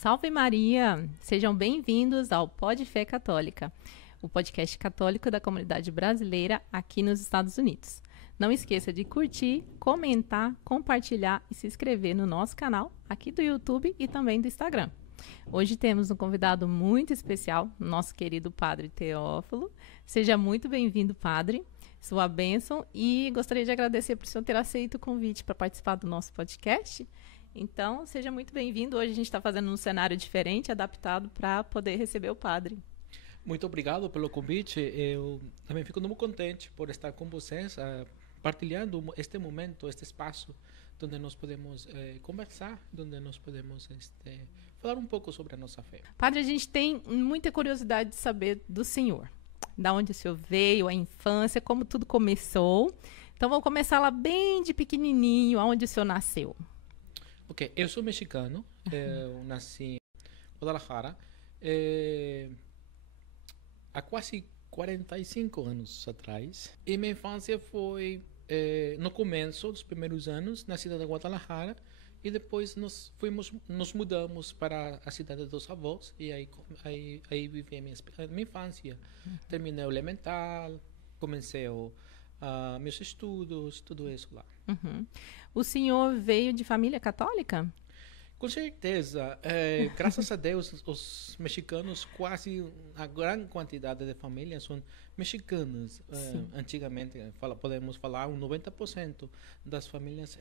Salve Maria! Sejam bem-vindos ao Pod Fé Católica, o podcast católico da comunidade brasileira aqui nos Estados Unidos. Não esqueça de curtir, comentar, compartilhar e se inscrever no nosso canal aqui do YouTube e também do Instagram. Hoje temos um convidado muito especial, nosso querido Padre Teófilo. Seja muito bem-vindo, Padre. Sua bênção, e gostaria de agradecer por o senhor ter aceito o convite para participar do nosso podcast. Então, seja muito bem-vindo. Hoje a gente está fazendo um cenário diferente, adaptado para poder receber o padre. Muito obrigado pelo convite. Eu também fico muito contente por estar com vocês, partilhando este momento, este espaço, onde nós podemos conversar, onde nós podemos falar um pouco sobre a nossa fé. Padre, a gente tem muita curiosidade de saber do senhor. Da onde o senhor veio, a infância, como tudo começou. Então, vamos começar lá bem de pequenininho, aonde o senhor nasceu. Ok, eu sou mexicano, eu nasci em Guadalajara há quase 45 anos atrás. E minha infância foi, no começo dos primeiros anos, na cidade de Guadalajara, e depois nos mudamos para a cidade dos avós, e aí vivi a minha infância. Terminei o elementar, comecei meus estudos, tudo isso lá. Uhum. O senhor veio de família católica? Com certeza. Graças a Deus, os mexicanos, quase a grande quantidade de famílias são mexicanas. Antigamente, podemos falar, 90% das famílias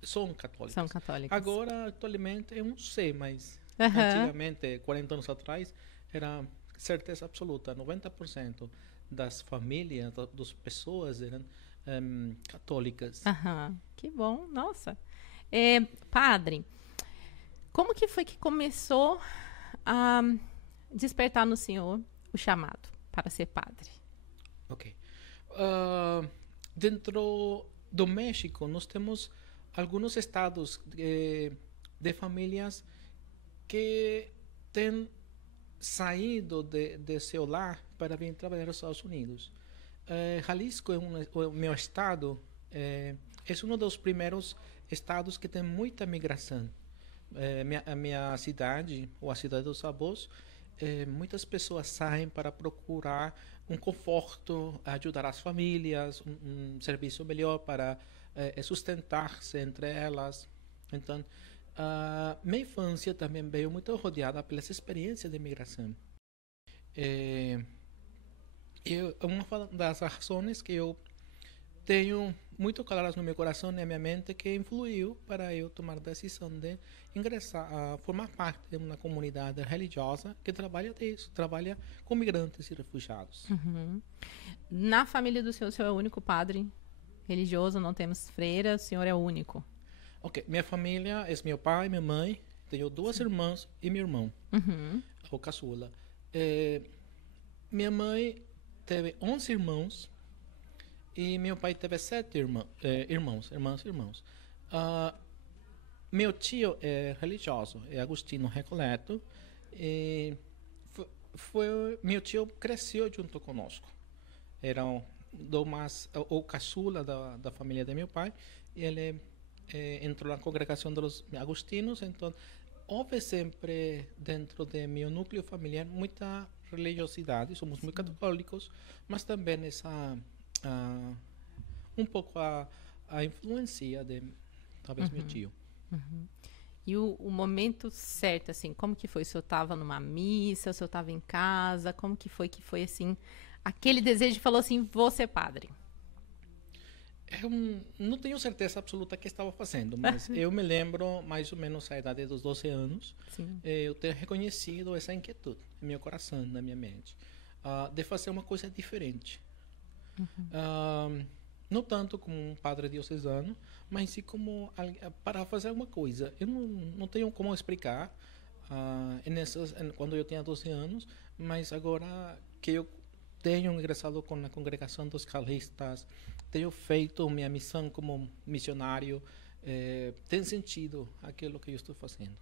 são católicas. São católicas. Agora, atualmente, eu não sei, mas antigamente, 40 anos atrás, era certeza absoluta, 90% das famílias, das pessoas eram católicas. Que bom, nossa. Padre, como que foi que começou a despertar no senhor o chamado para ser padre? Ok. Dentro do México, nós temos alguns estados de famílias que têm saído de seu lar para vir trabalhar nos Estados Unidos. Jalisco é o meu estado, é um dos primeiros estados que tem muita migração. A minha cidade, ou a cidade dos avós, muitas pessoas saem para procurar um conforto, ajudar as famílias, um serviço melhor para sustentar-se entre elas. Então, minha infância também veio muito rodeada pelas experiências de migração. Uma das razões que eu tenho muito claras no meu coração e na minha mente que influiu para eu tomar a decisão de ingressar a formar parte de uma comunidade religiosa que trabalha disso, trabalha com migrantes e refugiados. Uhum. Na família do senhor, o senhor é o único padre religioso, não temos freira, o senhor é o único? Ok, minha família é meu pai, minha mãe, tenho duas irmãs e meu irmão, o caçula. Minha mãe teve 11 irmãos e meu pai teve 7 irmãos. Meu tio é religioso, é Agostinho Recoleto, e meu tio cresceu junto conosco. Era o caçula da família de meu pai, e ele entrou na congregação dos agostinos. Então houve sempre dentro de meu núcleo familiar muita religiosidade, somos muito católicos, mas também um pouco a influência de talvez meu tio. E o momento certo, assim, como que foi? O senhor estava numa missa, o senhor estava em casa, como que foi assim, aquele desejo falou assim, vou ser padre? Eu não tenho certeza absoluta que estava fazendo, mas eu me lembro mais ou menos a idade dos 12 anos, eu ter reconhecido essa inquietude no meu coração, na minha mente, de fazer uma coisa diferente. Não tanto como um padre diocesano, mas sim como para fazer uma coisa. Eu não tenho como explicar quando eu tinha 12 anos, mas agora que eu tenho ingressado com a congregação dos carlistas, tenho feito minha missão como missionário, tem sentido aquilo que eu estou fazendo.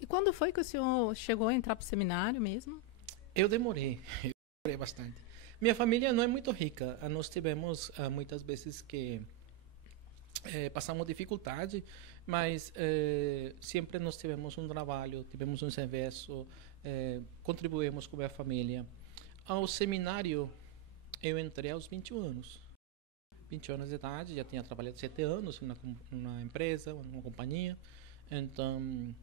E quando foi que o senhor chegou a entrar para o seminário mesmo? Eu demorei bastante. Minha família não é muito rica. Nós tivemos muitas vezes que passamos dificuldade, mas sempre nós tivemos um trabalho, tivemos um serviço, contribuímos com a família. Ao seminário, eu entrei aos 21 anos. 21 anos de idade, já tinha trabalhado 7 anos numa empresa, numa companhia. Então,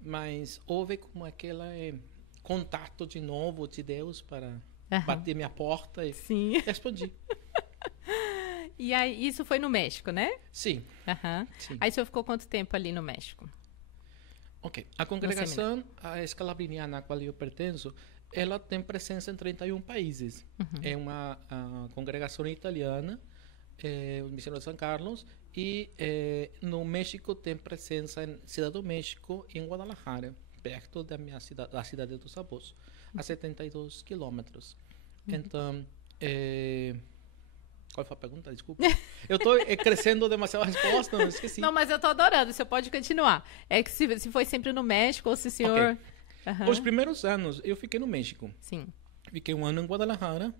mas houve como aquele contato de novo de Deus para bater minha porta e Sim. respondi. E aí, isso foi no México, né? Sim. Sim. Aí o senhor ficou quanto tempo ali no México? Ok. A congregação, a Escalabriniana a qual eu pertenço, ela tem presença em 31 países. É uma congregação italiana, o Missionário de São Carlos, e no México tem presença em Cidade do México e em Guadalajara, perto da minha cidade, da cidade dos avós, a 72 quilômetros. Então, qual foi a pergunta? Desculpa. Eu estou crescendo demasiado a resposta, não esqueci. Não, mas eu estou adorando, você pode continuar. É que se foi sempre no México ou se o senhor... Okay. Os primeiros anos eu fiquei no México. Sim. Fiquei 1 ano em Guadalajara,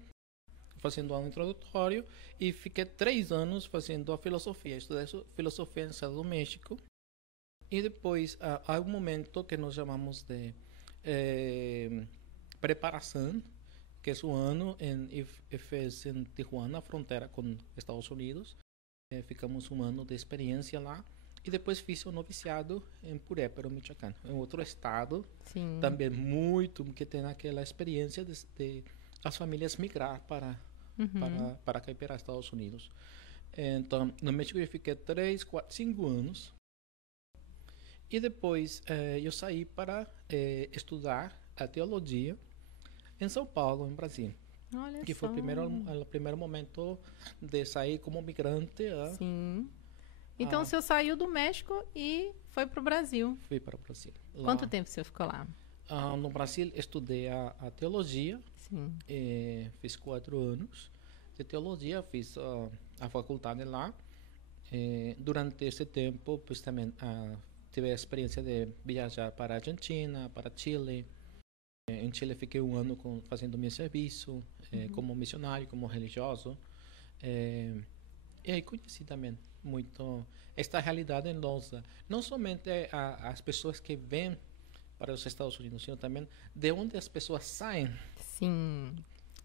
fazendo aula introdutório, e fiquei 3 anos fazendo a filosofia. Estudei filosofia no Estado do México. E depois, há um momento que nós chamamos de preparação, que é um ano fez em Tijuana, fronteira com Estados Unidos. Ficamos 1 ano de experiência lá. E depois fiz o noviciado em Puréperas, Michoacán, em outro estado. Sim. Também muito, que tem aquela experiência de as famílias migrar para cá, para Estados Unidos. Então, no México eu fiquei 3, 4, 5 anos. E depois eu saí para estudar a teologia em São Paulo, em Brasil. Olha que só. foi o primeiro momento de sair como migrante. Sim. Então, o senhor saiu do México e foi para o Brasil. Fui para o Brasil. Quanto tempo o senhor ficou lá? No Brasil, estudei a teologia. Sim. Fiz 4 anos de teologia. Fiz a faculdade lá. Durante esse tempo, pues, também tive a experiência de viajar para a Argentina, para Chile. Em Chile, fiquei 1 ano fazendo meu serviço como missionário, como religioso. E aí conheci também muito esta realidade nossa. Não somente as pessoas que vêm para os Estados Unidos, mas também de onde as pessoas saem. Sim,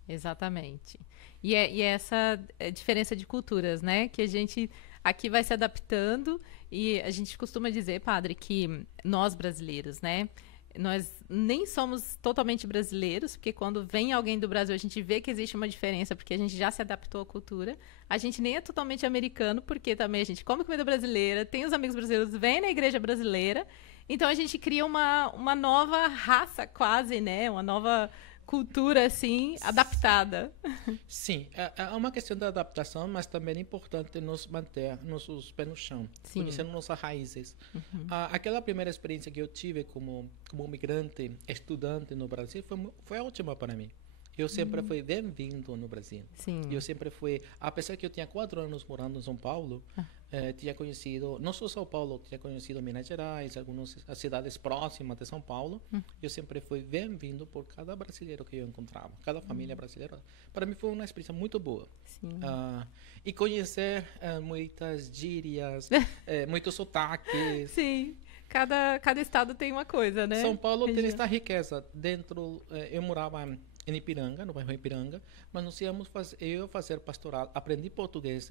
exatamente. E essa diferença de culturas, né? Que a gente aqui vai se adaptando e a gente costuma dizer, padre, que nós brasileiros, né? Nós nem somos totalmente brasileiros, porque quando vem alguém do Brasil, a gente vê que existe uma diferença, porque a gente já se adaptou à cultura. A gente nem é totalmente americano, porque também a gente come comida brasileira, tem os amigos brasileiros, vem na igreja brasileira. Então, a gente cria uma nova raça, quase, né? Uma nova cultura, assim, adaptada. Sim, é uma questão de adaptação, mas também é importante nos manter nossos pés no chão, conhecendo nossas raízes. Aquela primeira experiência que eu tive como migrante, estudante no Brasil, foi ótima para mim. Eu sempre fui bem-vindo no Brasil. Sim. Eu sempre fui, apesar que eu tinha 4 anos morando em São Paulo, tinha conhecido, não só São Paulo, tinha conhecido Minas Gerais, algumas cidades próximas de São Paulo. Eu sempre fui bem-vindo por cada brasileiro que eu encontrava, cada família brasileira. Para mim foi uma experiência muito boa. Sim. E conhecer muitas gírias, muitos sotaques. Sim. Cada estado tem uma coisa, né? São Paulo tem esta riqueza. Eu morava em Ipiranga, no bairro Ipiranga, mas nós íamos fazer pastoral. Aprendi português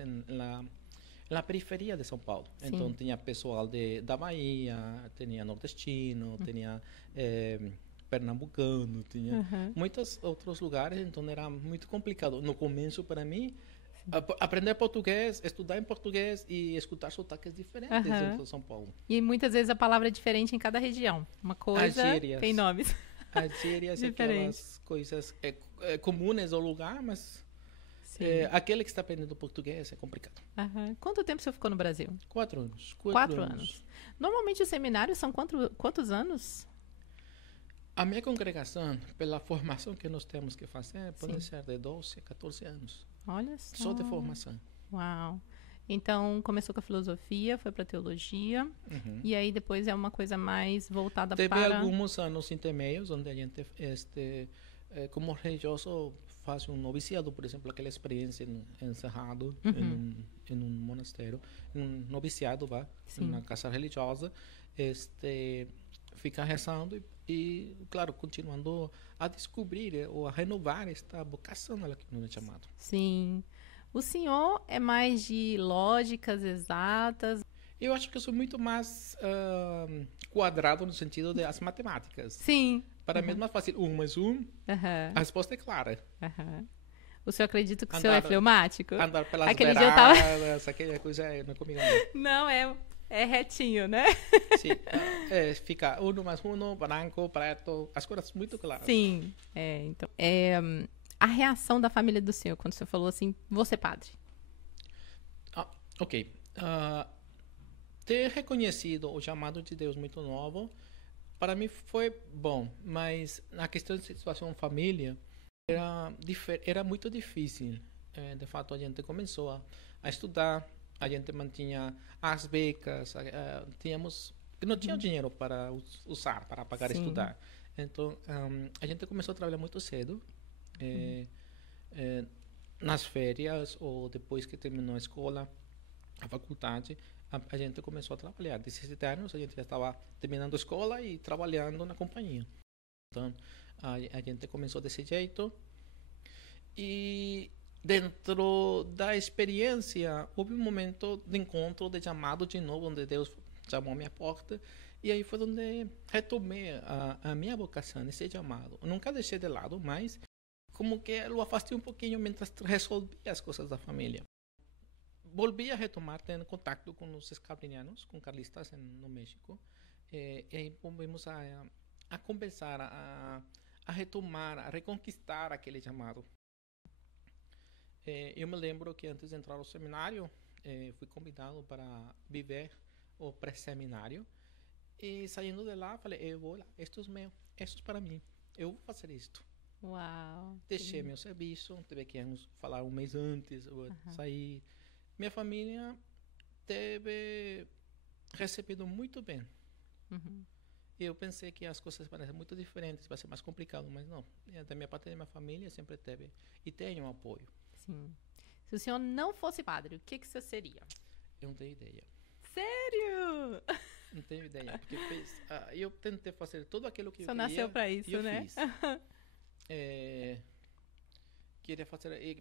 na periferia de São Paulo. Sim. Então, tinha pessoal da Bahia, tinha nordestino, tinha pernambucano, tinha muitos outros lugares, então era muito complicado. No começo, para mim, aprender português, estudar em português e escutar sotaques diferentes dentro de São Paulo. E muitas vezes a palavra é diferente em cada região. Uma coisa tem nomes. As gírias, aquelas coisas comuns ao lugar, mas aquele que está aprendendo português é complicado. Quanto tempo você ficou no Brasil? 4 anos. 4 anos. Normalmente os seminários são quantos anos? A minha congregação, pela formação que nós temos que fazer, pode ser de 12 a 14 anos. Olha só. Só de formação. Uau. Então, começou com a filosofia, foi para a teologia, e aí depois é uma coisa mais voltada Teve para... alguns anos intermeios, onde a gente como religioso, faz um noviciado, por exemplo, aquela experiência encerrado em um monastério, em um noviciado, Sim. na casa religiosa, fica rezando claro, continuando a descobrir ou a renovar esta vocação a que nos é chamado. Sim. O senhor é mais de lógicas exatas? Eu acho que eu sou muito mais quadrado no sentido das matemáticas. Sim. Para mim é mais fácil 1 mais 1, Aham. a resposta é clara. Aham. O senhor acredita que o Andar- senhor é fleumático? Andar pelas Aquele dia eu tava... beiradas, aquela coisa não é comigo não. Não, é retinho, né? Sim, fica 1 mais 1, branco, preto, as cores muito claras. Sim. Então, a reação da família do senhor quando o senhor falou assim, vou ser padre? Ok. Ter reconhecido o chamado de Deus muito novo, para mim foi bom, mas na questão de situação família, era muito difícil. De fato, a gente começou a estudar, a gente mantinha as becas, não tinha dinheiro para usar, para pagar Sim. estudar. Então, a gente começou a trabalhar muito cedo, nas férias ou depois que terminou a escola, a faculdade, a gente começou a trabalhar. 17 anos, a gente já estava terminando a escola e trabalhando na companhia. Então, a gente começou desse jeito. E dentro da experiência, houve um momento de encontro, de chamado de novo, onde Deus chamou a minha porta. E aí foi onde retomei a minha vocação, esse chamado. Eu nunca deixei de lado, mas como que eu afastei um pouquinho mientras resolvia as coisas da família. Volví a retomar, tendo contato com os escalabrini, com carlistas no México. E aí volvemos a conversar, a retomar, a reconquistar aquele chamado. Eu me lembro que antes de entrar ao seminário, fui convidado para viver o pré-seminário. E saindo de lá, falei, eu vou lá, isto é meu, isto é para mim, eu vou fazer isto. Uau. Deixei meu serviço, tive que falar um mês antes, sair. Minha família teve recebido muito bem. Eu pensei que as coisas parecem muito diferentes, vai ser mais complicado, mas não. Da minha parte da minha família sempre teve e tem um apoio. Sim. Se o senhor não fosse padre, o que o senhor seria? Eu não tenho ideia. Sério? Não tenho ideia, porque eu tentei fazer tudo aquilo que eu queria. Só nasceu pra isso, eu né? Fiz. Queria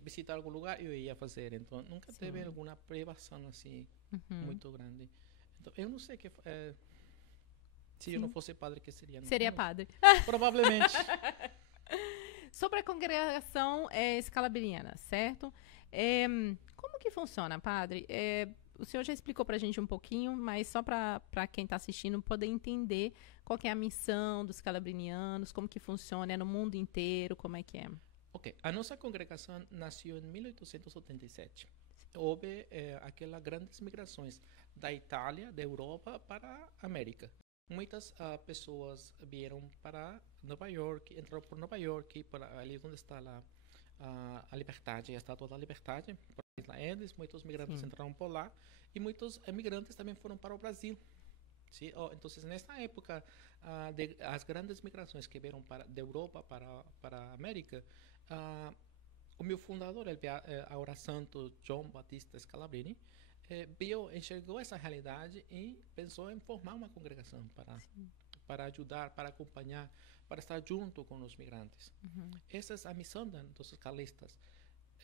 visitar algum lugar, eu ia fazer. Então, nunca teve alguma privação assim muito grande. Então, eu não sei se eu não fosse padre, que seria? Não, seria não padre. Provavelmente. Sobre a congregação escalabriniana, certo? Como que funciona, padre? O senhor já explicou pra gente um pouquinho, mas só para quem está assistindo poder entender qual que é a missão dos escalabrinianos, como que funciona, no mundo inteiro, como é que é? Ok, a nossa congregação nasceu em 1887. Houve aquelas grandes migrações da Itália, da Europa para a América. Muitas pessoas vieram para Nova York, entraram por Nova York, para ali onde está a Liberdade, a Estátua da Liberdade, para a Isla Endes. Muitos migrantes entraram por lá e muitos imigrantes também foram para o Brasil. ¿Sí? Então, nessa época, as grandes migrações que vieram da Europa para a América, o meu fundador, agora santo João Batista Scalabrini, enxergou essa realidade e pensou em formar uma congregação para ajudar, para acompanhar, para estar junto com os migrantes. Essa é a missão dos carlistas.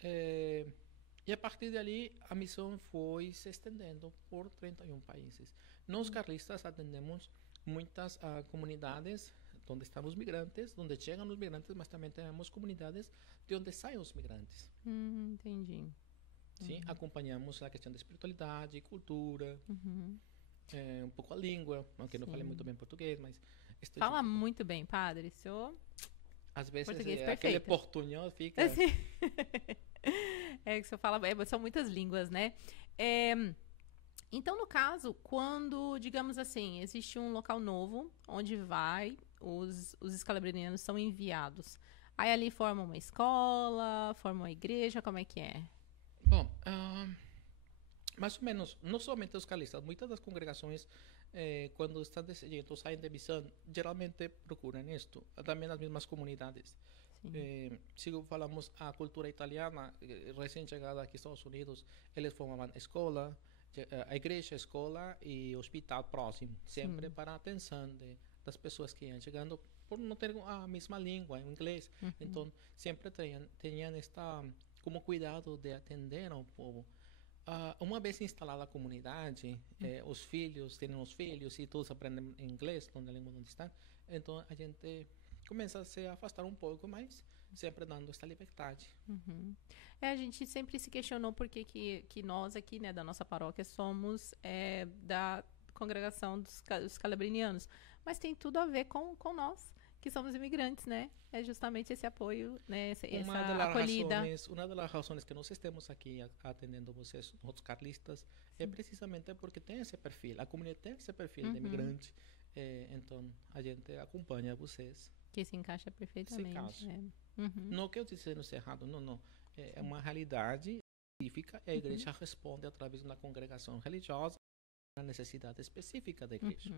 E a partir dali, a missão foi se estendendo por 31 países. Nós, carlistas, atendemos muitas comunidades onde estão os migrantes, onde chegam os migrantes, mas também temos comunidades de onde saem os migrantes. Entendi. Sim, acompanhamos a questão da espiritualidade, cultura, um pouco a língua, aunque não falei muito bem português, mas... Fala muito bem, padre. O senhor... Às vezes, português aquele portunhol fica... Assim. Que o senhor fala... são muitas línguas, né? Então, no caso, quando, digamos assim, existe um local novo, onde os escalabrinianos são enviados. Aí ali forma uma escola, forma uma igreja, como é que é? Bom, mais ou menos, não somente os carlistas, muitas das congregações, quando estão decidindo, saem de missão, geralmente procuram isto, também as mesmas comunidades. Se falamos a cultura italiana, recém-chegada aqui nos Estados Unidos, eles formavam escola, a igreja, escola e hospital próximo, sempre para a atenção das pessoas que iam chegando por não ter a mesma língua, o inglês. Então, sempre tinham como cuidado de atender ao povo. Uma vez instalada a comunidade, os filhos têm os filhos e todos aprendem inglês, onde a língua onde estão. Então, a gente começa a se afastar um pouco, mas sempre dando essa liberdade. A gente sempre se questionou por que nós aqui, né, da nossa paróquia, somos da congregação dos calabrinianos. Mas tem tudo a ver com nós, que somos imigrantes, né? É justamente esse apoio, né, essa acolhida. Uma das razões que nós estamos aqui atendendo vocês, os carlistas, é precisamente porque tem esse perfil, a comunidade tem esse perfil de imigrante. Então, a gente acompanha vocês. Que se encaixa perfeitamente. Não que eu esteja dizendo errado, não. É uma realidade específica e a igreja responde através de uma congregação religiosa à necessidade específica da igreja.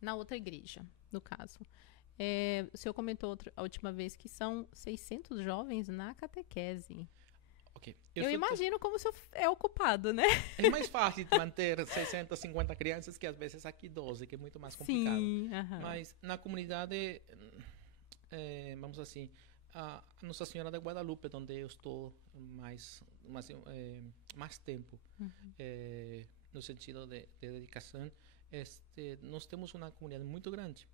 Na outra igreja, no caso. O senhor comentou a última vez que são 600 jovens na catequese. Okay. Eu imagino como o senhor é ocupado, né? É mais fácil manter 650 crianças que às vezes aqui 12, que é muito mais complicado. Sim, Mas na comunidade, vamos assim, a Nossa Senhora de Guadalupe, onde eu estou mais tempo, no sentido de dedicação, nós temos uma comunidade muito grande.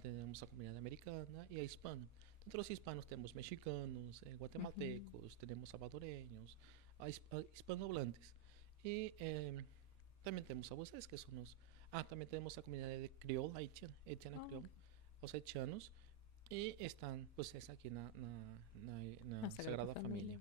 Temos a comunidade americana e a hispana. Entre os hispanos temos mexicanos, guatemaltecos, temos salvadoreños, hispanohablantes. E também temos a vocês, que são os... também temos a comunidade de crioula, haitiana crioula, os haitianos. E estão vocês aqui na Sagrada Família.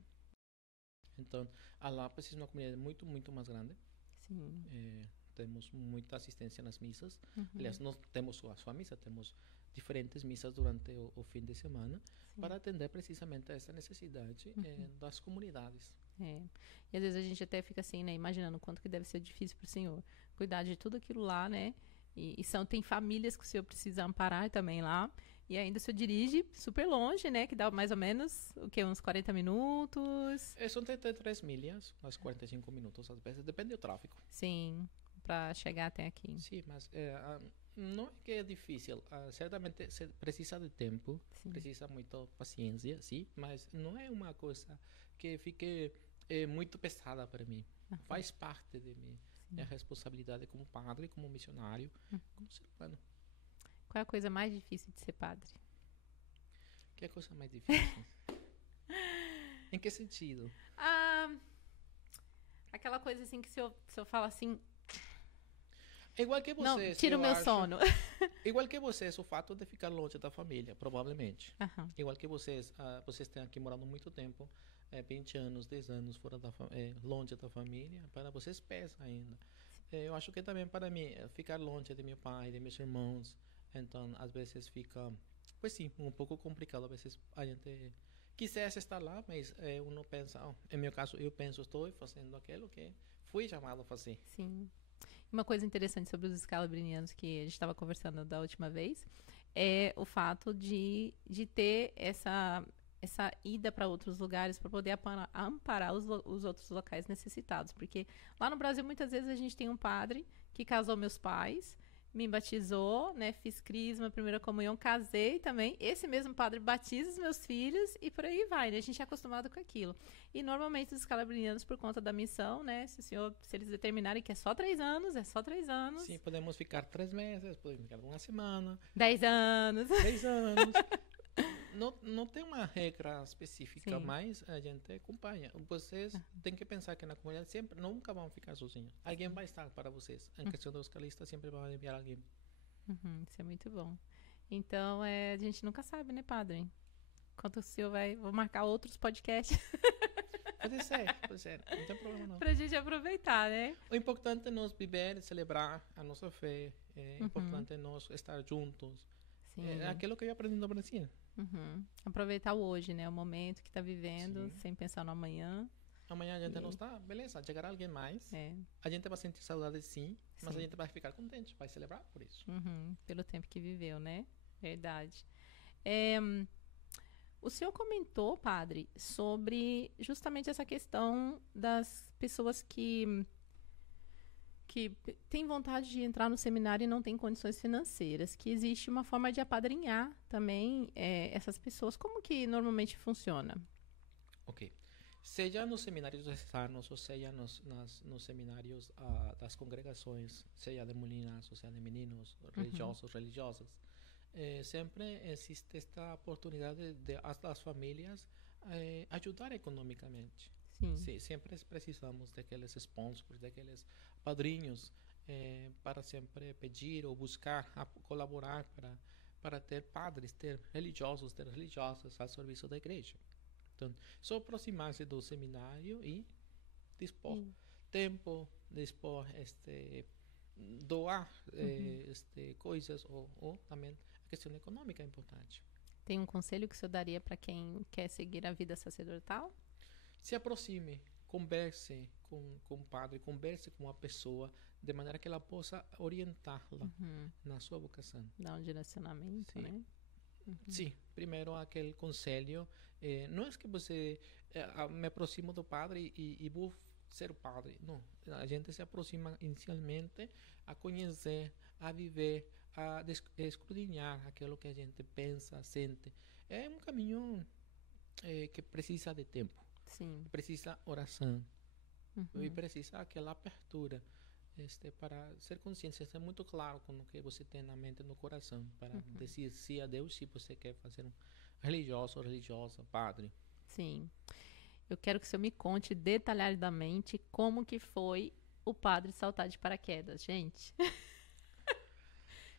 Então, lá precisa uma comunidade muito, muito mais grande. Sim. Temos muita assistência nas missas. Aliás, nós temos sua missa, temos diferentes missas durante o fim de semana. Sim. Para atender precisamente a essa necessidade das comunidades. E às vezes a gente até fica assim, né, imaginando o quanto que deve ser difícil para o senhor cuidar de tudo aquilo lá, né? E tem famílias que o senhor precisa amparar também lá. E ainda o senhor dirige super longe, né? Que dá mais ou menos, uns 40 minutos. São 33 milhas, umas 45 minutos, às vezes. Depende do tráfego. Sim, para chegar até aqui. Sim, mas não é que é difícil. Certamente se precisa de tempo, precisa muita paciência, sim. Mas não é uma coisa que fique muito pesada para mim. Faz parte de mim. Minha responsabilidade como padre, como missionário, como ser humano. Qual é a coisa mais difícil de ser padre? Que é a coisa mais difícil? Em que sentido? Aquela coisa assim que se eu fala assim... Igual que vocês... Não, tira o meu sono. Igual que vocês, o fato de ficar longe da família, provavelmente. Igual que vocês têm aqui morando muito tempo, 20 anos, 10 anos fora longe da família, para vocês pesa ainda. Eu acho que também para mim, ficar longe de meu pai, de meus irmãos, então às vezes fica, pois sim, um pouco complicado. Às vezes a gente quisesse estar lá, mas uno pensa, em meu caso, eu penso, estou fazendo aquilo que fui chamado a fazer. Sim. Uma coisa interessante sobre os escalabrinianos que a gente estava conversando da última vez é o fato de ter essa ida para outros lugares para poder amparar os outros locais necessitados. Porque lá no Brasil, muitas vezes, a gente tem um padre que casou meus pais, me batizou, né, fiz crisma, primeira comunhão, casei também. Esse mesmo padre batiza os meus filhos e por aí vai, né? A gente é acostumado com aquilo. E normalmente os escalabrinianos, por conta da missão, né, se eles determinarem que é só 3 anos, é só 3 anos. Sim, podemos ficar 3 meses, podemos ficar 1 semana. 10 anos. 10 anos. Não tem uma regra específica, sim, mas a gente acompanha. Vocês têm que pensar que na comunidade nunca vão ficar sozinhos. Alguém vai estar para vocês. Em questão dos calistas, sempre vai enviar alguém. Isso é muito bom. Então, a gente nunca sabe, né, padre? Quanto o senhor vou marcar outros podcasts. Pode ser. Não tem problema, não. Pra gente aproveitar, né? O importante é nós viver, celebrar a nossa fé. É importante nós estar juntos. Sim. É aquilo que eu aprendi no Brasil. Aproveitar o hoje, né? O momento que está vivendo, sim, sem pensar no amanhã. Amanhã a gente não está, beleza, chegará alguém mais. A gente vai sentir saudade, sim, mas a gente vai ficar contente, vai celebrar por isso. Pelo tempo que viveu, né? Verdade. O senhor comentou, padre, sobre justamente essa questão das pessoas que têm vontade de entrar no seminário e não têm condições financeiras, que existe uma forma de apadrinhar também essas pessoas. Como que normalmente funciona? Ok. Seja nos seminários externos, ou seja nos seminários das congregações, seja de meninas, ou seja de meninos, religiosos, religiosas, sempre existe esta oportunidade de as famílias ajudar economicamente. Sim. Sí, sempre precisamos daqueles sponsors, daqueles padrinhos, para sempre pedir ou buscar colaborar para ter padres, ter religiosos, ter religiosas ao serviço da igreja. Então, só aproximar-se do seminário e dispor tempo, dispor doar coisas ou também a questão econômica é importante. Tem um conselho que o senhor daria para quem quer seguir a vida sacerdotal? Se aproxime, converse com o padre, converse com a pessoa, de maneira que ela possa orientá-la na sua vocação. Dar um direcionamento, Sim. né? Sim, primeiro aquele conselho. Não é que você me aproximo do padre e vou ser o padre. Não, a gente se aproxima inicialmente a conhecer, a viver, a escudriñar aquilo que a gente pensa, sente. É um caminho que precisa de tempo. Sim. Precisa oração e precisa aquela abertura para ser consciente, ser muito claro com o que você tem na mente e no coração, para dizer sim a Deus se você quer fazer um religioso ou religiosa, padre. Sim. Eu quero que o senhor me conte detalhadamente como que foi o padre saltar de paraquedas, gente.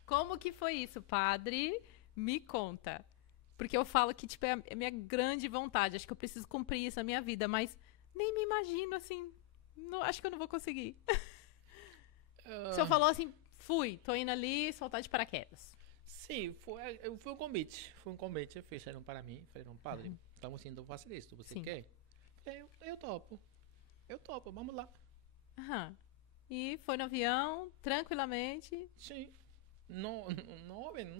Como que foi isso, padre? Me conta. Porque eu falo que, tipo, é a minha grande vontade. Acho que eu preciso cumprir isso na minha vida, mas nem me imagino, assim. Não, acho que eu não vou conseguir. O senhor falou assim, tô indo ali soltar de paraquedas. Sim, foi um convite. Foi um convite, fizeram para mim. Falaram, padre, estamos indo fazer isso, você Sim. quer? Eu topo. Eu topo, vamos lá. Aham. E foi no avião, tranquilamente. Sim. Não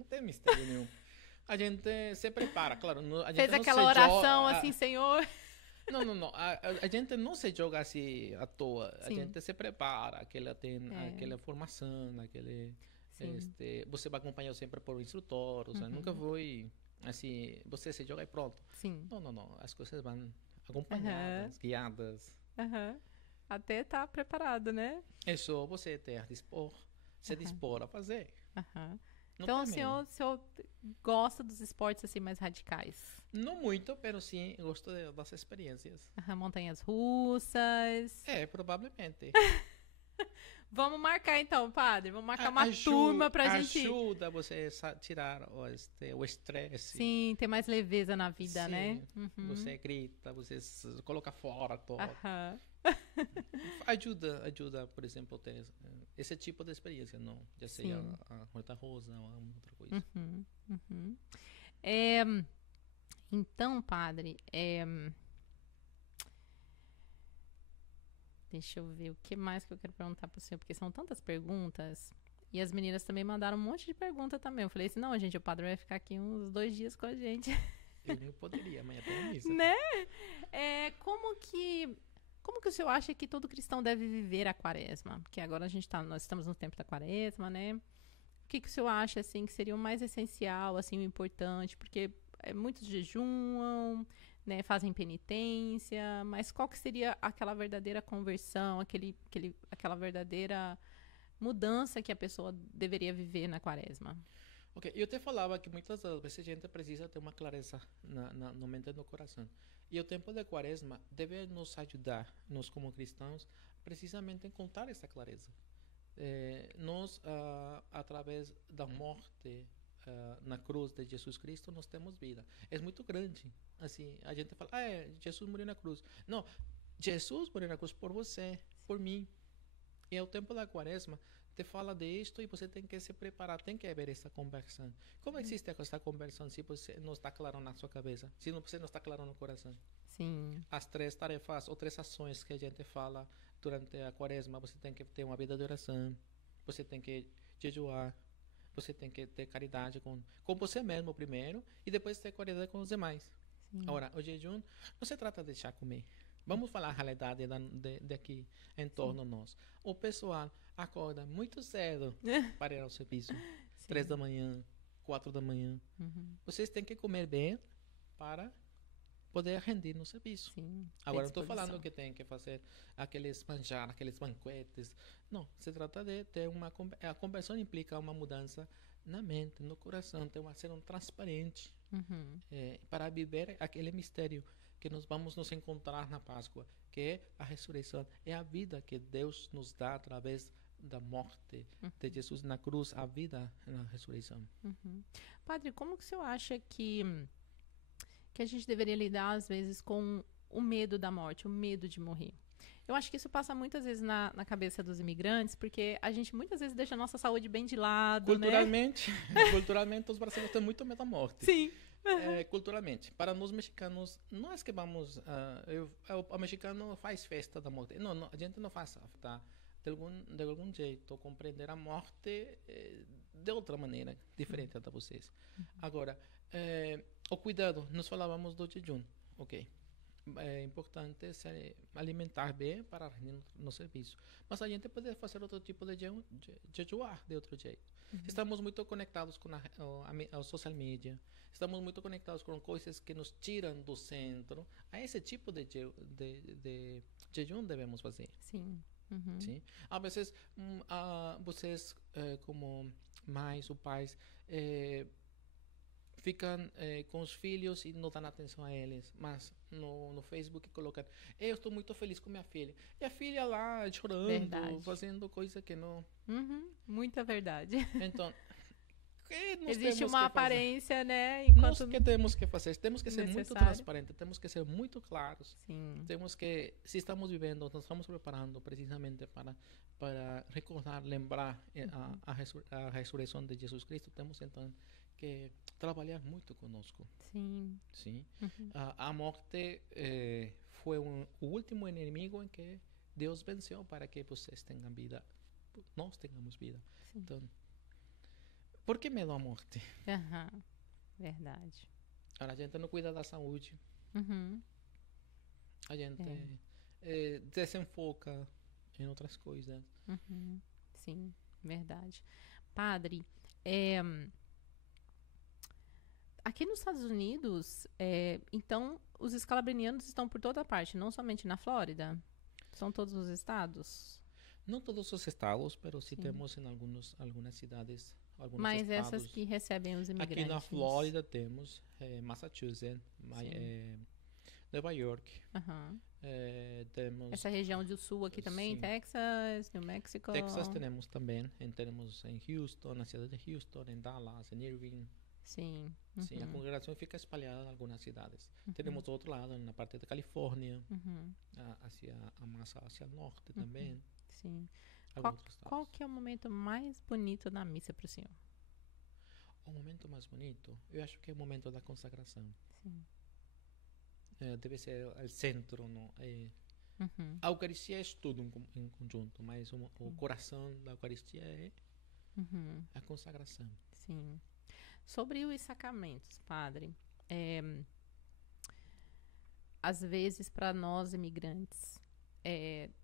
tem mistério nenhum. A gente se prepara, claro. A gente Fez não aquela se oração joga, assim, Senhor. Não. A gente não se joga assim à toa. A Sim. gente se prepara, aquela formação, Sim. você vai acompanhar sempre por instrutor, ou seja, nunca foi assim, você se joga e pronto. Sim. Não. As coisas vão acompanhadas, guiadas. Aham. Até tá preparado, né? É só você ter se dispor a fazer. Aham. Não Então, tem o senhor gosta dos esportes assim mais radicais? Não muito, mas sim, gosto das experiências. Aham, montanhas russas. Provavelmente. Vamos marcar então, padre. Vamos marcar uma turma pra gente. Ajuda você a tirar o estresse. Sim, ter mais leveza na vida, Sim, né? Você grita, você coloca fora todo. Aham. Ajuda, por exemplo, ter esse tipo de experiência, não? Já seja Sim. a Horta Rosa ou outra coisa. Então, padre, deixa eu ver o que mais que eu quero perguntar para o senhor, porque são tantas perguntas. E as meninas também mandaram um monte de pergunta também. Eu falei assim, não, gente, o padre vai ficar aqui uns 2 dias com a gente. Eu nem poderia, amanhã tem a missa. Né? Como que o senhor acha que todo cristão deve viver a quaresma? Porque agora nós estamos no tempo da quaresma, né? O que o senhor acha, assim, que seria o mais essencial, assim, o importante? Porque muitos jejuam, né, fazem penitência, mas qual que seria aquela verdadeira conversão, aquela verdadeira mudança que a pessoa deveria viver na quaresma? Ok, eu te falava que muitas das vezes a gente precisa ter uma clareza no mente e no coração. E o tempo de quaresma deve nos ajudar, nós como cristãos, precisamente a encontrar essa clareza. Nós, através da morte na cruz de Jesus Cristo, nós temos vida. É muito grande. Assim, a gente fala, Jesus morreu na cruz. Não, Jesus morreu na cruz por você, por mim. E o tempo da quaresma te fala disto e você tem que se preparar, tem que haver essa conversão. Como existe essa conversão se você não está claro na sua cabeça, se você não está claro no coração? Sim. As 3 tarefas ou 3 ações que a gente fala durante a quaresma, você tem que ter uma vida de oração, você tem que jejuar, você tem que ter caridade com você mesmo primeiro e depois ter caridade com os demais. Sim. Agora, o jejum não se trata de deixar comer. Vamos falar a realidade de aqui em torno de nós. O pessoal acorda muito cedo para ir ao serviço. Sim. 3 da manhã, 4 da manhã. Uhum. Vocês têm que comer bem para poder render no serviço. Sim. Agora, não estou Disposição. falando que tem que fazer aqueles manjar, aqueles banquetes. Não, se trata de ter uma... A conversão implica uma mudança na mente, no coração, ter ser um transparente Uhum. para viver aquele mistério que nós vamos nos encontrar na Páscoa, que é a ressurreição, é a vida que Deus nos dá através da morte de Jesus na cruz, a vida na ressurreição. Uhum. Padre, como que o senhor acha que a gente deveria lidar, às vezes, com o medo da morte, o medo de morrer? Eu acho que isso passa muitas vezes na cabeça dos imigrantes, porque a gente muitas vezes deixa a nossa saúde bem de lado, Culturalmente, culturalmente os brasileiros têm muito medo da morte. Sim. Culturalmente, para nós mexicanos, não é que vamos... o mexicano faz festa da morte. Não, a gente não faz, tá? De algum jeito, compreender a morte de outra maneira, diferente da vocês. Agora, o cuidado, nós falávamos do jejum, ok? É importante se alimentar bem para render no serviço. Mas a gente pode fazer outro tipo de jejuar de outro jeito. Estamos muito conectados com a social media. Estamos muito conectados com coisas que nos tiram do centro. A esse tipo de jejum devemos fazer. Sim. Uhum. Sim? Às vezes, vocês, como mães ou pais, ficam com os filhos e não dão atenção a eles, mas no Facebook colocam: eu estou muito feliz com minha filha, e a filha lá chorando, Verdade. fazendo coisa que não... Uhum. Muita verdade. Então, que nós Existe temos uma que fazer? aparência, né? Nós que temos que fazer? Temos que ser muito necessário. transparentes, temos que ser muito claros. Sim. Temos que, se estamos vivendo, nós estamos preparando precisamente para recordar, lembrar a ressurreição de Jesus Cristo, temos então que trabalhar muito conosco. Sim. Sim. Uhum. A morte foi o último inimigo em que Deus venceu para que vocês tenham vida, nós tenhamos vida. Sim. Então, por que medo à morte? Aham. Verdade. A gente não cuida da saúde, Uhum. a gente desenfoca em outras coisas. Uhum. Sim, verdade. Padre, aqui nos Estados Unidos, então, os escalabrinianos estão por toda parte, não somente na Flórida? São todos os estados? Não todos os estados, mas sim Sim. temos em algumas cidades, alguns Mas estados. essas que recebem os imigrantes. Aqui na Flórida temos Massachusetts, Nova York, Aham. temos Essa região do sul aqui também, Sim. Texas, New Mexico. Texas, temos também, temos em Houston, na cidade de Houston, em Dallas, em Irving. Sim. Sim, a Uhum. congregação fica espalhada em algumas cidades. Temos do outro lado, na parte da Califórnia, Uhum. hacia o norte também. Sim. Alguns estados. Qual que é o momento mais bonito da missa para o senhor? O momento mais bonito, eu acho que é o momento da consagração. Sim. Deve ser o centro, não? Uhum. A Eucaristia é tudo em conjunto, mas o coração da Eucaristia é Uhum. a consagração. Sim. Sobre os sacramentos, padre, às vezes para nós imigrantes,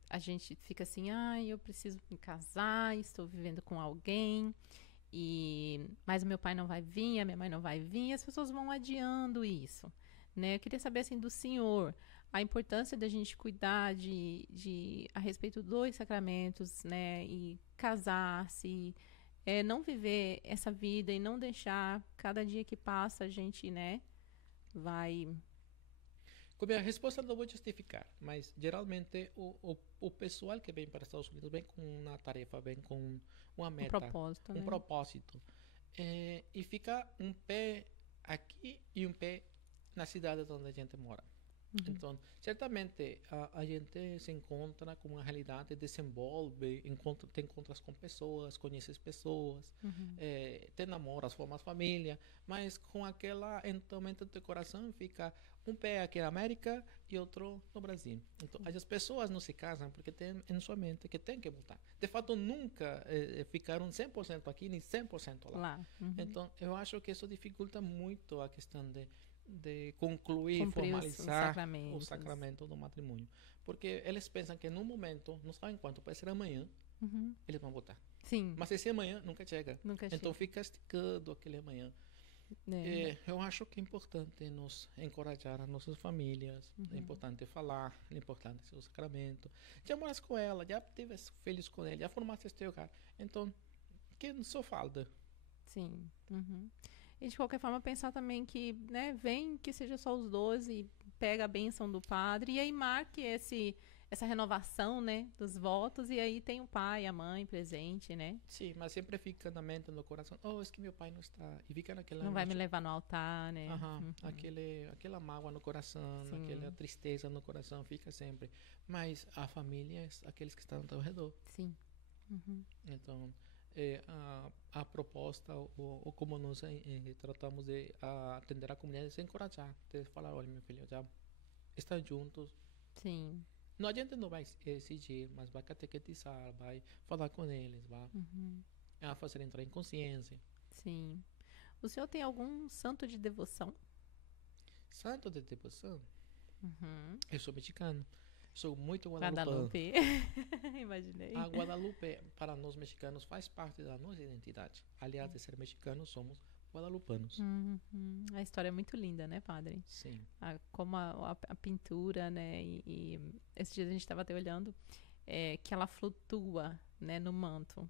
a gente fica assim, eu preciso me casar, estou vivendo com alguém, mas o meu pai não vai vir, a minha mãe não vai vir, e as pessoas vão adiando isso, né? Eu queria saber assim do senhor a importância da gente cuidar a respeito dos sacramentos, né? E casar-se, não viver essa vida e não deixar cada dia que passa a gente, né? Vai. Como a resposta não vou justificar, mas geralmente o pessoal que vem para os Estados Unidos vem com uma tarefa, vem com uma meta, propósito, né? propósito. E fica um pé aqui e um pé na cidade onde a gente mora. Então, certamente a gente se encontra com uma realidade, desenvolve, te encontras com pessoas, conheces pessoas, te namoras, formas família, mas com aquela entomento do teu coração fica um pé aqui na América e outro no Brasil. Então, as pessoas não se casam porque tem em sua mente que tem que voltar. De fato, nunca ficaram 100% aqui nem 100% lá. Lá. Uhum. Então, eu acho que isso dificulta muito a questão de concluir, Cumprir formalizar o sacramentos. sacramento do matrimônio. Porque eles pensam que no momento, não sabem quanto, pode ser amanhã, eles vão votar. Sim, Mas esse amanhã nunca chega. nunca Então chega. fica esticando aquele amanhã. Eu acho que é importante nos encorajar as nossas famílias. É importante falar, é importante ser o sacramento. Já moras com ela, já teve filhos com ela, já formaste este hogar. Então, que só falta. Sim. E de qualquer forma, pensar também que, né, vem que seja só os 12, pega a bênção do padre e aí marque essa renovação, né, dos votos e aí tem o pai, a mãe presente, né? Sim, mas sempre fica na mente, no coração. Oh, é que meu pai não está. E fica naquela... Não vai me levar no altar, né? Aquela mágoa no coração, Sim. aquela tristeza no coração, fica sempre. Mas a família é aqueles que estão ao teu redor. Sim. Então, a proposta, ou como nós tratamos de atender a comunidade, é se encorajar, de falar, olha, meu filho, já estão juntos. Sim. Não, a gente não vai exigir, mas vai catequetizar, vai falar com eles, vai fazer entrar em consciência. Sim. O senhor tem algum santo de devoção? Santo de devoção? Eu sou mexicano. Sou muito guadalupano. Guadalupe. Imaginei. A Guadalupe, para nós mexicanos, faz parte da nossa identidade. Aliás, de ser mexicanos, somos guadalupanos. A história é muito linda, né, padre? Sim. Como a pintura, né? E esses dias a gente estava até olhando que ela flutua, né, no manto.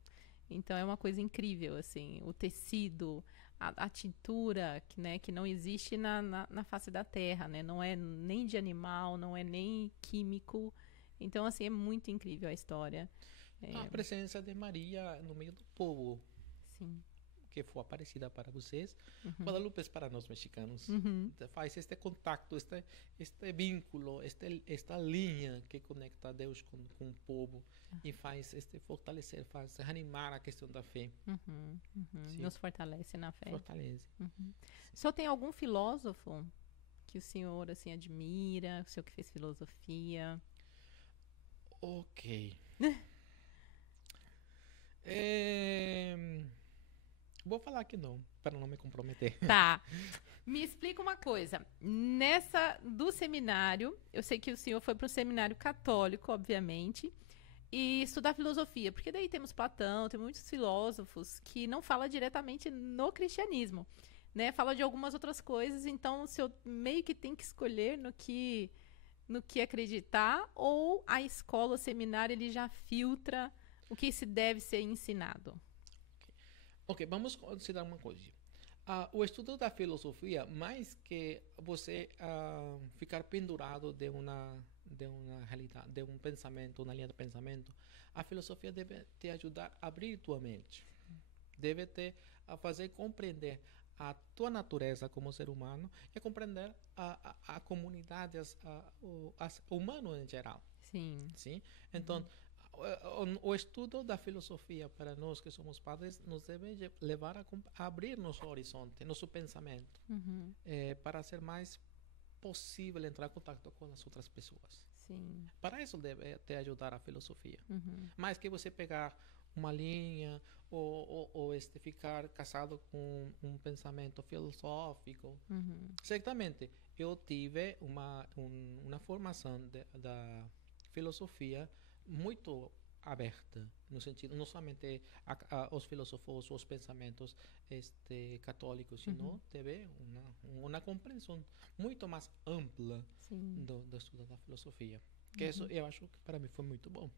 Então é uma coisa incrível, assim, o tecido, a tintura, que não existe na face da terra, né? Não é nem de animal, não é nem químico. Então, assim, é muito incrível a história. A presença de Maria no meio do povo, Sim. que foi aparecida para vocês, Guadalupe é para nós mexicanos. Faz este contato, este vínculo, esta linha que conecta Deus com o povo e faz fortalecer, faz animar a questão da fé. Nos fortalece na fé. Fortalece. O senhor tem algum filósofo que o senhor assim admira, o senhor que fez filosofia? Ok. Vou falar que não, para não me comprometer. Tá. Me explica uma coisa. Nessa do seminário, eu sei que o senhor foi para o seminário católico, obviamente, e estudar filosofia, porque daí temos Platão, tem muitos filósofos que não falam diretamente no cristianismo, né? Fala de algumas outras coisas, então o senhor meio que tem que escolher no que acreditar, ou a escola, o seminário, ele já filtra o que se deve ser ensinado. Ok, vamos considerar uma coisa. O estudo da filosofia, mais que você ficar pendurado de uma realidade, de um pensamento, uma linha de pensamento, a filosofia deve te ajudar a abrir tua mente. Deve te fazer compreender a tua natureza como ser humano e compreender a comunidade, o humano em geral. Sim. Sim? Então, o estudo da filosofia para nós que somos padres nos deve levar a abrir nosso horizonte, nosso pensamento, para ser mais possível entrar em contato com as outras pessoas. Sim. Para isso deve te ajudar a filosofia. Mais que você pegar uma linha ou ficar casado com um pensamento filosófico. Certamente, eu tive uma formação da filosofia muito aberta, no sentido não somente os filósofos, os pensamentos católicos, sino teve uma compreensão muito mais ampla do estudo da filosofia. Que isso eu acho que para mim foi muito bom.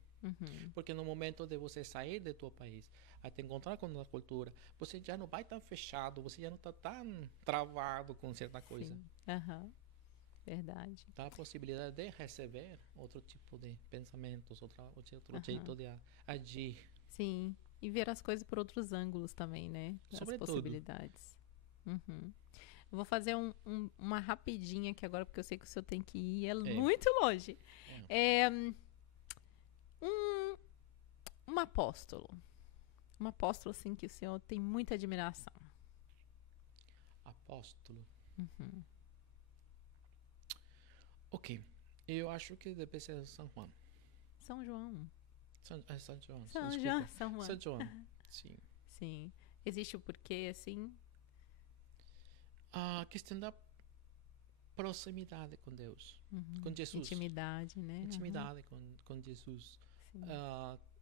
Porque no momento de você sair do teu país, a te encontrar com uma cultura, você já não vai tão fechado, você já não está tão travado com certa coisa. Verdade. Dá a possibilidade de receber outro tipo de pensamentos, outro jeito de agir. Sim, e ver as coisas por outros ângulos também, né? As Sobretudo. possibilidades. Eu vou fazer uma rapidinha aqui agora, porque eu sei que o senhor tem que ir, muito longe. Um apóstolo. Um apóstolo, assim, que o senhor tem muita admiração. Apóstolo. Ok. Eu acho que deve ser São Juan. São João. São João. São João. São Juan. São João. Sim. Sim. Existe o porquê, assim? A questão da proximidade com Deus, com Jesus. Intimidade, né? Intimidade com Jesus,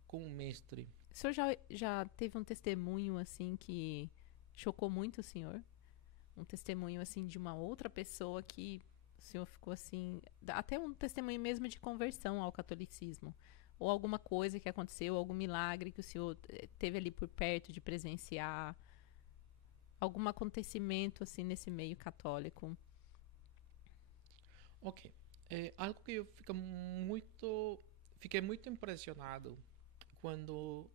com o Mestre. O senhor já teve um testemunho, assim, que chocou muito o senhor? Um testemunho, assim, de uma outra pessoa que o senhor ficou, assim... Até um testemunho mesmo de conversão ao catolicismo. Ou alguma coisa que aconteceu, algum milagre que o senhor teve ali por perto de presenciar. Algum acontecimento, assim, nesse meio católico. Ok. Algo que eu fiquei muito impressionado quando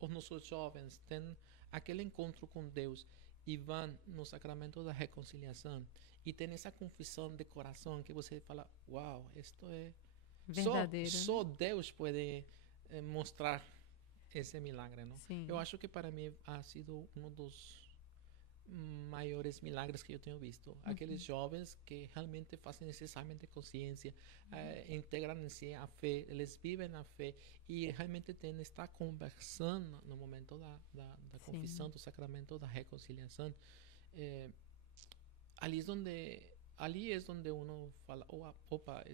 os nossos jovens têm aquele encontro com Deus e vão no sacramento da reconciliação e tem essa confissão de coração que você fala, uau, isto é Verdadeiro. Só Deus pode mostrar esse milagre, não? Sim. Eu acho que para mim ha sido um dos maiores milagres que eu tenho visto. Aqueles jovens que realmente fazem esse exame de consciência, integram em si a fé, eles vivem a fé e realmente têm esta conversão no momento da confissão, do sacramento da reconciliação. Ali é onde uno fala, opa,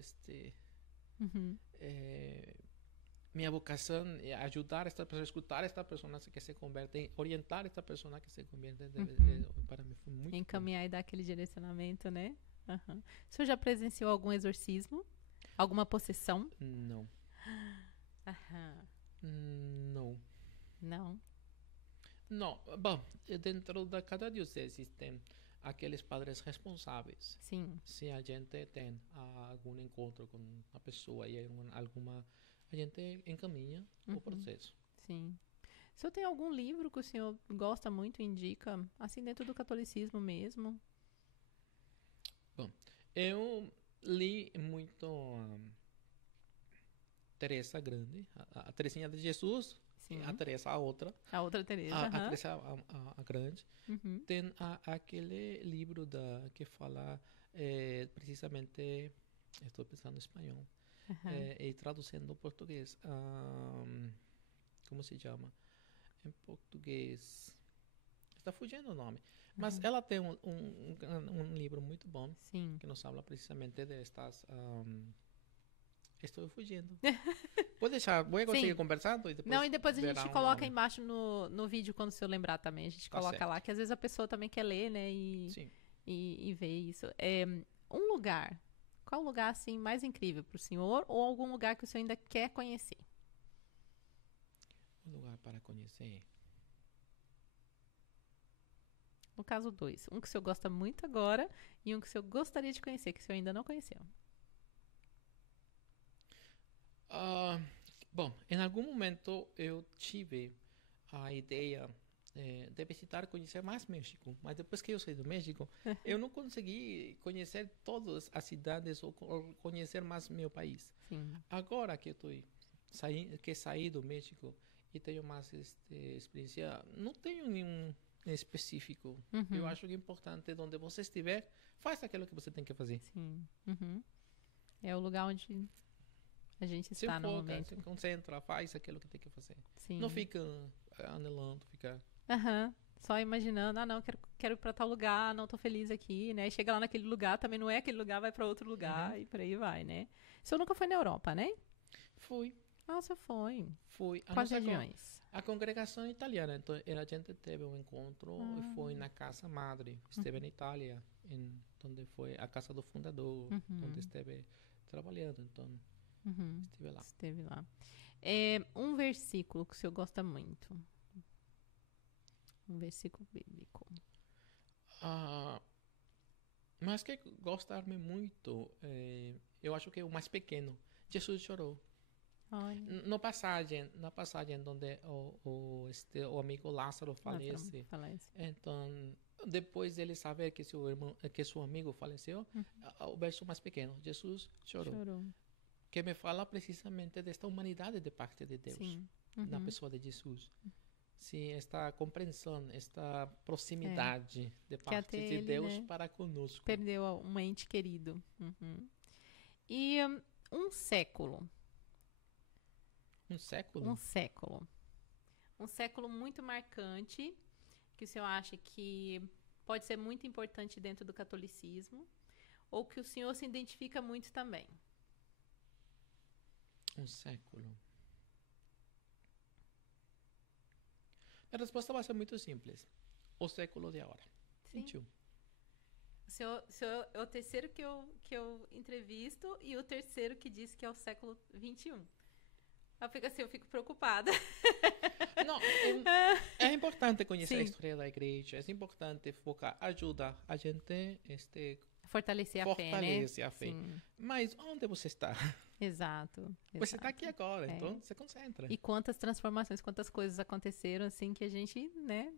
minha vocação é ajudar esta pessoa, escutar esta pessoa que se converte, orientar esta pessoa que se converte. Para mim foi muito encaminhar bom. E dar aquele direcionamento, né? O senhor já presenciou algum exorcismo? Alguma possessão? Não. Não. Não? Não. Bom, dentro da cada diocese tem aqueles padres responsáveis. Sim. Se a gente tem algum encontro com a pessoa e alguma... A gente encaminha o processo. Sim. O senhor tem algum livro que o senhor gosta muito e indica, assim, dentro do catolicismo mesmo? Bom, eu li muito Teresa Grande, a Teresinha de Jesus, a Teresa, a outra. A outra Teresa. A Teresa a Grande. Tem aquele livro que fala precisamente, estou pensando em espanhol, e traduzindo em português, como se chama? Em português, está fugindo o nome, mas ela tem um livro muito bom. Sim. Que nos fala precisamente de estas... estou fugindo. Pode deixar, vou conseguir conversando e depois... Não, e depois a gente coloca embaixo no vídeo quando o senhor lembrar também. A gente coloca lá, que às vezes a pessoa também quer ler, né? E ver isso. Um lugar... Qual o lugar, assim, mais incrível para o senhor? Ou algum lugar que o senhor ainda quer conhecer? Um lugar para conhecer? No caso, 2. Um que o senhor gosta muito agora e um que o senhor gostaria de conhecer, que o senhor ainda não conheceu. Bom, em algum momento eu tive a ideia de visitar, conhecer mais México, mas depois que eu saí do México, eu não consegui conhecer todas as cidades ou conhecer mais meu país. Sim. Agora que saí do México e tenho mais experiência, não tenho nenhum específico. Eu acho que é importante, onde você estiver, faça aquilo que você tem que fazer. Sim. É o lugar onde a gente está no momento. Se concentra, faz aquilo que tem que fazer. Sim. Não fica anelando, fica... Só imaginando, não, quero ir para tal lugar, não tô feliz aqui, né? Chega lá naquele lugar, também não é aquele lugar, vai para outro lugar e por aí vai, né? O senhor nunca foi na Europa, né? Fui. Ah, você foi. Fui. Quais regiões? A congregação italiana. Então, a gente teve um encontro e foi na Casa Madre. Esteve na Itália, onde foi a casa do fundador, onde esteve trabalhando. Então, estive lá. Esteve lá. Um versículo que o senhor gosta muito. Um versículo bíblico. Mas que gostar-me muito, eu acho que é o mais pequeno. Jesus chorou. Na passagem onde o amigo Lázaro falece. Então, depois dele saber que seu amigo faleceu, o verso mais pequeno, Jesus chorou. Que me fala precisamente desta humanidade de parte de Deus, na pessoa de Jesus. Sim, esta compreensão, esta proximidade de parte de Deus, né, para conosco. Perdeu um ente querido. E um século. Um século? Um século. Um século muito marcante, que o senhor acha que pode ser muito importante dentro do catolicismo, ou que o senhor se identifica muito também? Um século. A resposta vai ser muito simples. O século de agora. Sim. 21. O senhor é o terceiro que eu entrevisto e o terceiro que diz que é o século XXI. Eu fico preocupada. Não, é importante conhecer Sim. a história da igreja, é importante focar, ajuda a gente Fortalecer a fé, né? fortalece a fé. Sim, Mas onde você está? exato. Você está aqui agora, É. então se concentra. E quantas transformações, quantas coisas aconteceram, assim, que a gente, né,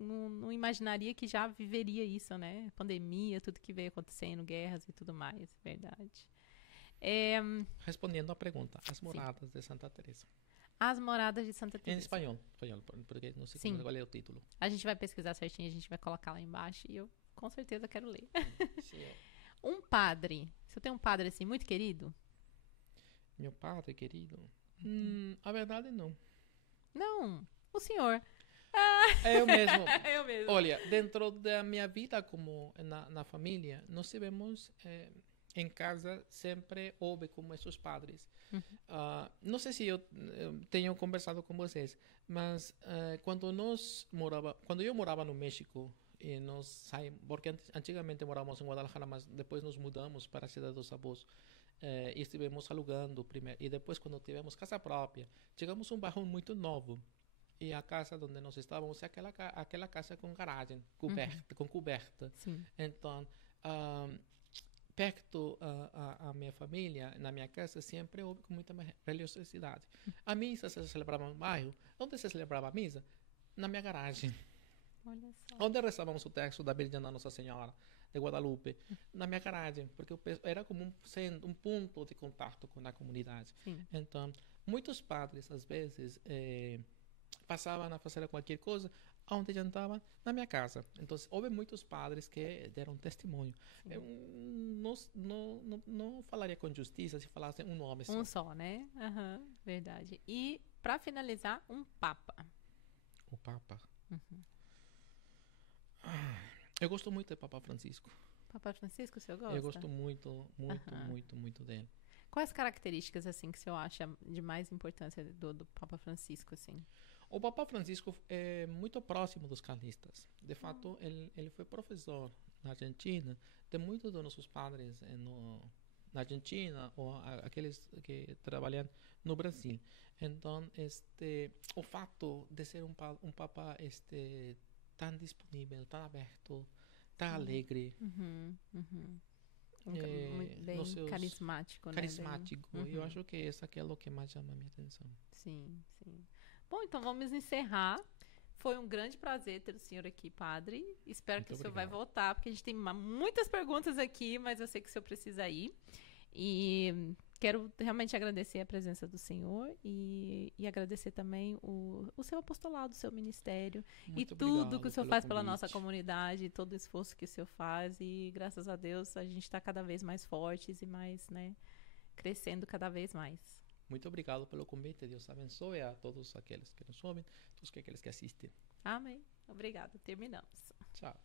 não imaginaria que já viveria isso, né? Pandemia, tudo que veio acontecendo, guerras e tudo mais, verdade. Respondendo à pergunta, as moradas de Santa Teresa. As moradas de Santa Em Teresa. espanhol, porque não sei Sim. qual é o título. A gente vai pesquisar certinho, a gente vai colocar lá embaixo e eu com certeza quero ler. Sim. Um padre. Você tem um padre assim muito querido? Meu padre querido? A verdade, não. Não, o senhor. É eu mesmo. Eu mesmo. Olha, dentro da minha vida como na família, nós tivemos em casa sempre houve como esses padres. Não sei se eu tenho conversado com vocês, mas quando eu morava no México e nós saímos, porque antigamente morávamos em Guadalajara, mas depois nos mudamos para a cidade dos avós. E estivemos alugando primeiro e depois quando tivemos casa própria, chegamos a um bairro muito novo. E a casa onde nós estávamos é aquela casa com garagem, com coberta. Sim. Então, perto a minha família, na minha casa, sempre houve com muita religiosidade. A missa se celebrava no bairro. Onde se celebrava a missa? Na minha garagem. Olha só. Onde rezávamos o texto da Virgem da Nossa Senhora de Guadalupe? Na minha garagem, porque era como um ponto de contato com a comunidade. Sim. Então, muitos padres, às vezes, passavam a fazer qualquer coisa onde jantavam na minha casa. Então, houve muitos padres que deram testemunho. Eu não falaria com justiça se falasse um nome só. Um só, né? Verdade. E, para finalizar, um papa. O Papa. Eu gosto muito do Papa Francisco. Papa Francisco, o senhor gosta? Eu gosto muito dele. Quais características, assim, que o senhor acha de mais importância do Papa Francisco, assim? O Papa Francisco é muito próximo dos carlistas. De fato, ele foi professor na Argentina de muitos dos nossos padres na Argentina ou aqueles que trabalham no Brasil. Então, o fato de ser um Papa tão disponível, tão aberto, tão alegre, Bem carismático, né? carismático. Eu acho que isso é o que mais chama a minha atenção. Sim, sim. Bom, então vamos encerrar. Foi um grande prazer ter o senhor aqui, padre. Espero que o senhor vai voltar, porque a gente tem muitas perguntas aqui, mas eu sei que o senhor precisa ir. E quero realmente agradecer a presença do senhor e agradecer também o seu apostolado, o seu ministério Muito e tudo obrigado que o senhor pelo faz pela convite. nossa comunidade, todo o esforço que o senhor faz. E graças a Deus a gente está cada vez mais fortes e mais, né, crescendo cada vez mais. Muito obrigado pelo convite. Deus abençoe a todos aqueles que nos ouvem, todos aqueles que assistem. Amém. Obrigada. Terminamos. Tchau.